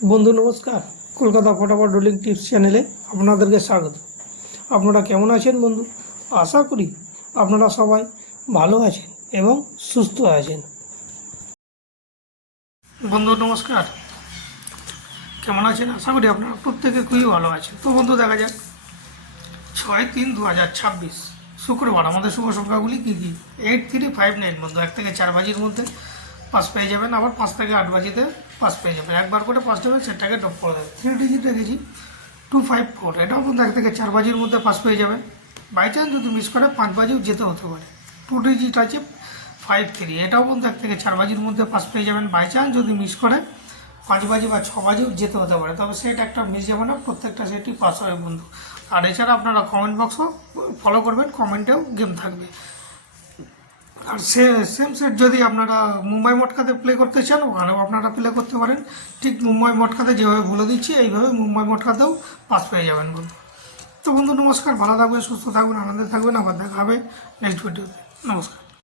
বন্ধু নমস্কার, কলকাতা ফটাফট রোলিং টিপস চ্যানেলে আপনাদেরকে স্বাগত। আপনারা কেমন আছেন বন্ধু? আশা করি আপনারা সবাই ভালো আছেন এবং সুস্থ আছেন। বন্ধু নমস্কার, কেমন আছেন? আশা করি আপনারা প্রত্যেকে খুবই ভালো আছেন। তো বন্ধু দেখা যাক 6-3-2026 শুক্রবার আমাদের শুভ সংখ্যাগুলি কী কী। 8359 বন্ধু 1 থেকে 4 বাজির মধ্যে পাস পেয়ে যাবেন, আবার 5 থেকে 8 বাজিতে পাস পেয়ে যাবেন। একবার করে পাস দেবেন, সেটাকে ড্রপ করে দেবেন। 3 ডিজিট রেখেছি 254, এটাও বন্ধু 1 থেকে 4 বাজির মধ্যে পাস পেয়ে যাবেন। বাই চান্স যদি মিস করে 5 বাজিও যেতে হতে পারে। 2 ডিজিট আছে 53, এটাও বন্ধু 1 থেকে 4 বাজির মধ্যে পাস পেয়ে যাবেন। বাই চান্স যদি মিস করে 5 বাজি বা 6 বাজিও যেতে হতে পারে, তবে সেট একটা মিস যাবে না, প্রত্যেকটা সেটই পাস হবে বন্ধু। আর এছাড়া আপনারা কমেন্ট বক্সও ফলো করবেন, কমেন্টেও গেম থাকবে। আর সেম সেট যদি আপনারা মুম্বাই মটকাতে প্লে করতে চান, ওখানেও আপনারা প্লে করতে পারেন। ঠিক মুম্বাই মটকাতে যেভাবে বলে দিচ্ছি, এইভাবে মুম্বাই মটকাতেও পাস পেয়ে যাবেন বন্ধু। তো বন্ধু নমস্কার, ভালো থাকবেন, সুস্থ থাকবেন, আনন্দে থাকবেন। আবার দেখা হবে নেক্সট ভিডিওতে। নমস্কার।